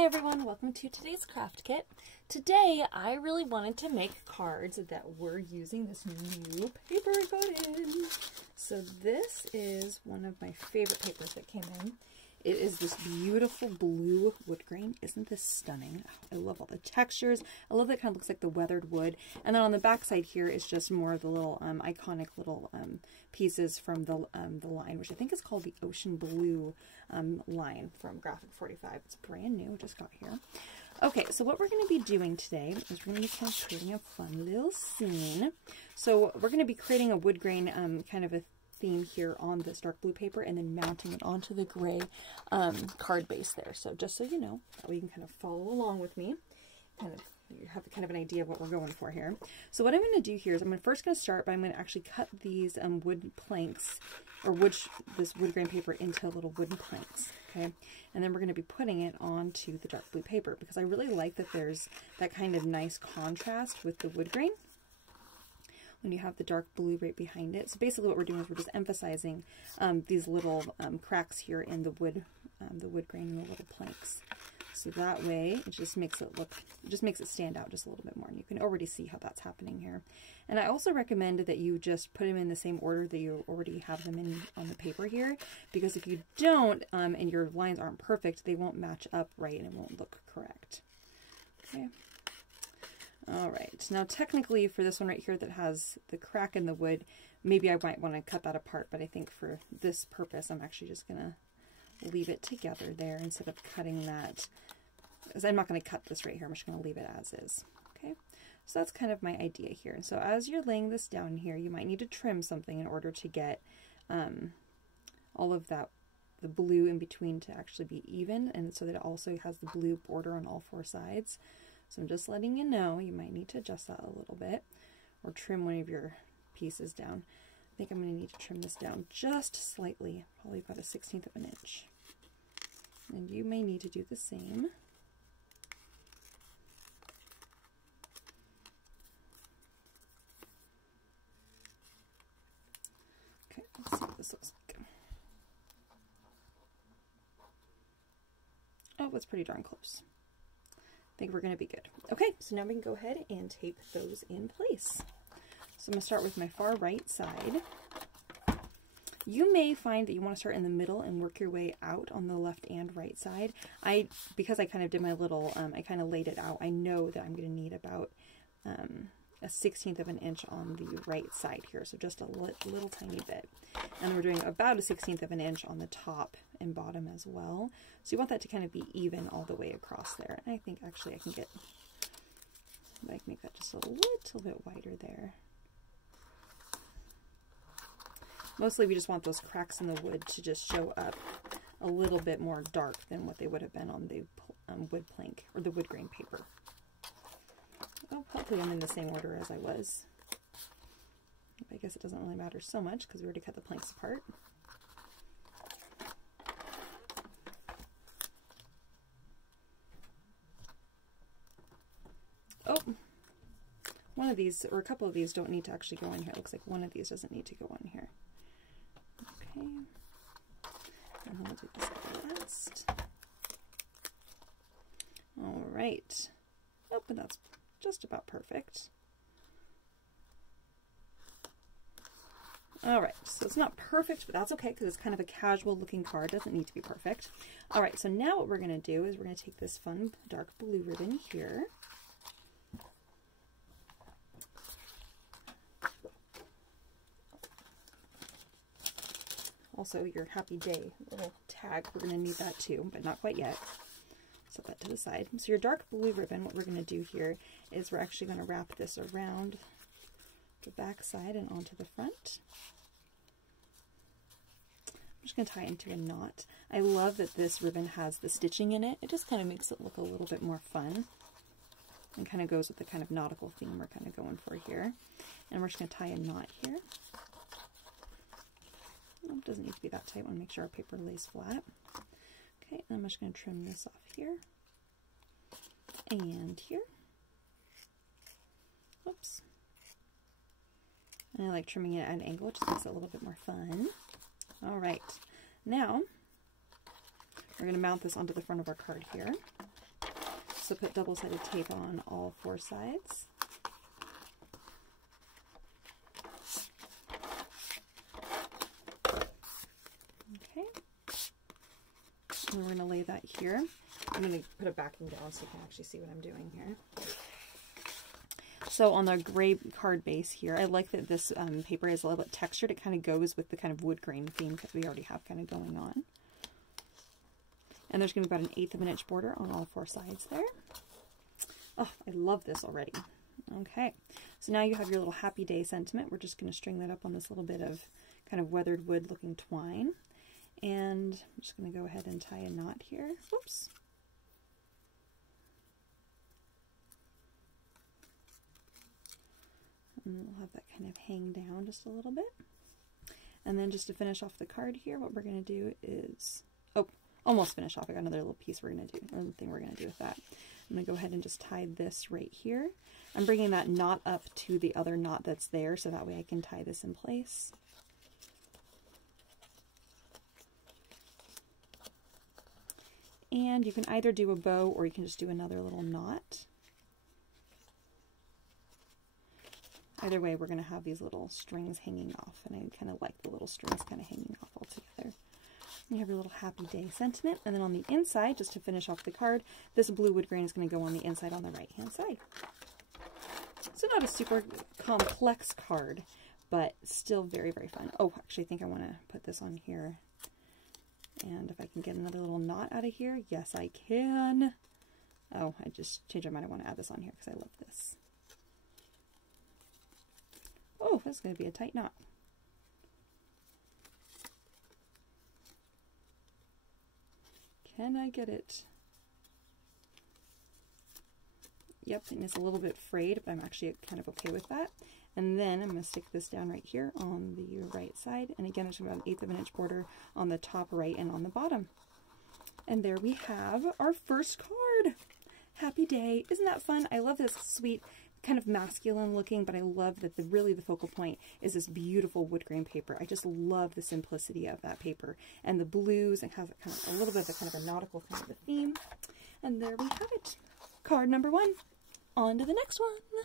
Hi everyone, welcome to today's craft kit. Today I really wanted to make cards that were using this new paper I got in. So this is one of my favorite papers that came in. It is this beautiful blue wood grain. Isn't this stunning? I love all the textures. I love that it kind of looks like the weathered wood. And then on the back side here is just more of the little iconic little pieces from the line, which I think is called the Ocean Blue line from Graphic 45. It's brand new, just got here. Okay, so what we're going to be doing today is we're going to be kind of creating a fun little scene. So we're going to be creating a wood grain kind of a theme here on this dark blue paper and then mounting it onto the gray card base there. So just so you know, that way you can kind of follow along with me, kind of you have kind of an idea of what we're going for here. So what I'm going to do here is I'm first going to start by I'm going to actually cut these wood planks or this wood grain paper into little wooden planks. Okay, and then we're going to be putting it onto the dark blue paper because I really like that there's that kind of nice contrast with the wood grain when you have the dark blue right behind it. So basically what we're doing is we're just emphasizing these little cracks here in the wood grain and the little planks. So that way it just makes it stand out just a little bit more. And you can already see how that's happening here. And I also recommend that you just put them in the same order that you already have them in on the paper here, because if you don't and your lines aren't perfect, they won't match up right and it won't look correct. Okay. All right, now technically for this one right here that has the crack in the wood, maybe I might want to cut that apart, but I think for this purpose, I'm actually just going to leave it together there instead of cutting that, because I'm not going to cut this right here. I'm just going to leave it as is. Okay, so that's kind of my idea here. So as you're laying this down here, you might need to trim something in order to get all of that, the blue in between to actually be even, and so that it also has the blue border on all four sides. So I'm just letting you know, you might need to adjust that a little bit or trim one of your pieces down. I think I'm going to need to trim this down just slightly, probably about 1/16 of an inch. And you may need to do the same. Okay, let's see what this looks like. Oh, that's pretty darn close. I think we're going to be good. Okay, so now we can go ahead and tape those in place. So I'm going to start with my far right side. You may find that you want to start in the middle and work your way out on the left and right side. Because I kind of did my little, I kind of laid it out, I know that I'm going to need about 1/16 of an inch on the right side here, so just a little tiny bit. And we're doing about 1/16 of an inch on the top and bottom as well. So you want that to kind of be even all the way across there. And I think actually I can make that just a little bit wider there. Mostly we just want those cracks in the wood to just show up a little bit more dark than what they would have been on the wood plank or the wood grain paper. Oh, hopefully I'm in the same order as I was. I guess it doesn't really matter so much because we already cut the planks apart. Oh, one of these, or a couple of these don't need to actually go in here. It looks like one of these doesn't need to go in here. Okay, and we'll do this last. All right. Oh, and that's just about perfect. All right, so it's not perfect, but that's okay because it's kind of a casual looking card. It doesn't need to be perfect. All right, so now what we're going to do is we're going to take this fun dark blue ribbon here. Also, your happy day little tag, we're going to need that too, but not quite yet. Set that to the side. So your dark blue ribbon, what we're going to do here is we're actually going to wrap this around the back side and onto the front. I'm just going to tie it into a knot. I love that this ribbon has the stitching in it. It just kind of makes it look a little bit more fun and kind of goes with the kind of nautical theme we're kind of going for here. And we're just going to tie a knot here. It doesn't need to be that tight. I want to make sure our paper lays flat. Okay, and I'm just going to trim this off here and here. Oops. And I like trimming it at an angle, it just makes it a little bit more fun. All right, now we're going to mount this onto the front of our card here. also put double-sided tape on all 4 sides. Okay. And we're going to lay that here. I'm going to put a backing down so you can actually see what I'm doing here. So on the gray card base here, I like that this paper is a little bit textured. It kind of goes with the kind of wood grain theme because we already have kind of going on. And there's going to be about 1/8 of an inch border on all 4 sides there. Oh, I love this already. Okay, so now you have your little happy day sentiment. We're just going to string that up on this little bit of kind of weathered wood looking twine. And I'm just going to go ahead and tie a knot here. Whoops. And we'll have that kind of hang down just a little bit. And then just to finish off the card here, what we're going to do is, oh, almost finish off. I got another little piece we're going to do, or thing we're going to do with that. I'm going to go ahead and just tie this right here. I'm bringing that knot up to the other knot that's there, so that way I can tie this in place. And you can either do a bow or you can just do another little knot. Either way, we're going to have these little strings hanging off, and I kind of like the little strings kind of hanging off all together. You have your little happy day sentiment, and then on the inside, just to finish off the card, this blue wood grain is going to go on the inside on the right-hand side. So not a super complex card, but still very, very fun. Oh, actually, I think I want to put this on here. And if I can get another little knot out of here, yes, I can. Oh, I just changed my mind. I want to add this on here because I love this. Oh, that's going to be a tight knot. Can I get it? Yep, and it's a little bit frayed, but I'm actually kind of okay with that. And then I'm going to stick this down right here on the right side. And again, it's about 1/8 of an inch border on the top right and on the bottom. And there we have our first card. Happy day. Isn't that fun? I love this sweet, kind of masculine looking, but I love that really the focal point is this beautiful wood grain paper. I just love the simplicity of that paper. And the blues, it has kind of a little bit of a kind of a nautical kind of a theme. And there we have it. Card number 1. On to the next one.